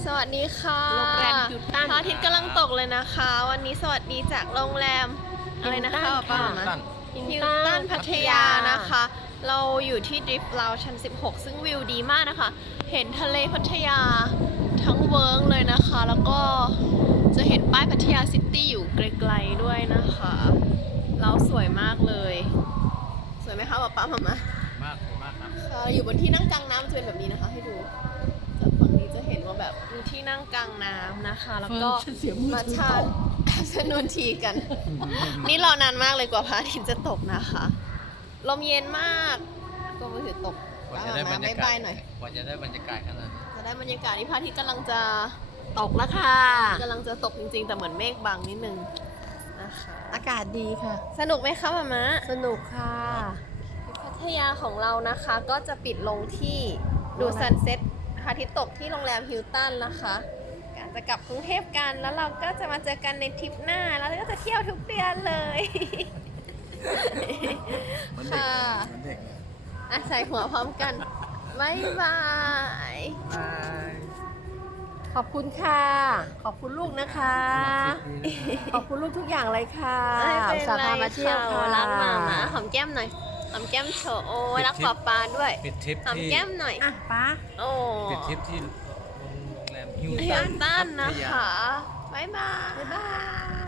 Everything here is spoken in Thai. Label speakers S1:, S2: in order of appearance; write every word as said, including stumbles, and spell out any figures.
S1: สวัสดีค่ะ
S2: โรงแรมฮิลตัน
S1: พระอาทิตย์กำลังตกเลยนะคะ วันนี้สวัสดีจากโรงแรมอะไรนะคะป้ามาฮิลตันพัทยานะคะ เราอยู่ที่ดริฟต์ลาวชั้นสิบหกซึ่งวิวดีมากนะคะ เห็นทะเลพัทยาทั้งเวิร์กเลยนะคะ แล้วก็จะเห็นป้ายพัทยาซิตี้อยู่ไกลๆด้วยนะคะเราสวยมากเลย สวยไหมคะป้าป้ามามาม
S3: ากมากครับ
S1: ค่ะอยู่บนที่นั่งกลางน้ำจะเป็นแบบนี้นะคะให้ดูจากฝั่งนี้จะเห็นว่าแบบมีที่นั่งกลางน้ำนะคะ แล้วก็มาชาร์จสนุนทีกัน นี่รอนานมากเลยกว่าพระอาทิตย์จะตกนะคะ ลมเย็นมากก็มือถือตก
S3: กว่าจะได้บรรยากาศ
S1: บ๊ายบายหน่อย
S3: กว่าจะได้บรรยากาศขนาดนี้
S1: จะได้บรรยากาศที่พระอาทิตย์กำลังจะ
S2: ตกแล้วค่ะ
S1: กำลังจะตกจริงๆ แต่เหมือนเมฆบังนิดนึงนะคะ
S2: อากาศดีค่ะ
S1: สนุกไหมคะมามะ
S2: สนุกค่ะ
S1: พัทยาของเรานะคะก็จะปิดลงที่ดูซันเซ็ตพระอาทิตย์ตกที่โรงแรมฮิลตันนะคะการจะกลับกรุงเทพกันแล้วเราก็จะมาเจอกันในทริปหน้าแล้วเราก็จะเที่ยวทุกเดือนเลย ค่ะอ่ะใส่หัวพร้อมกันบ๊ายบาย
S2: ขอบคุณค่ะ ขอบคุณลูกนะคะ ขอบคุณลูกทุกอย่างเลยค่ะ
S1: ไม่เป็น
S2: สา
S1: ไร
S2: พามาเที่ยว
S1: ค่ะ
S2: ค่ะ
S1: รักมาหมาหอมแก้มหน่อยหอมแก้มโชว์โอ้ยรักปลาปลาด้วย
S3: ปิดทริป
S1: หอม
S3: ที่
S1: แก้มหน่อย
S2: อ่ะป้า
S1: โอ้
S3: ปิดทริปที่โรงแรมฮิล
S1: ฮิ
S3: ตั
S1: ล
S3: น
S1: ตัน
S3: พั
S1: นะ
S3: ทยา
S1: คะบ๊ายบาย
S2: บ๊ายบาย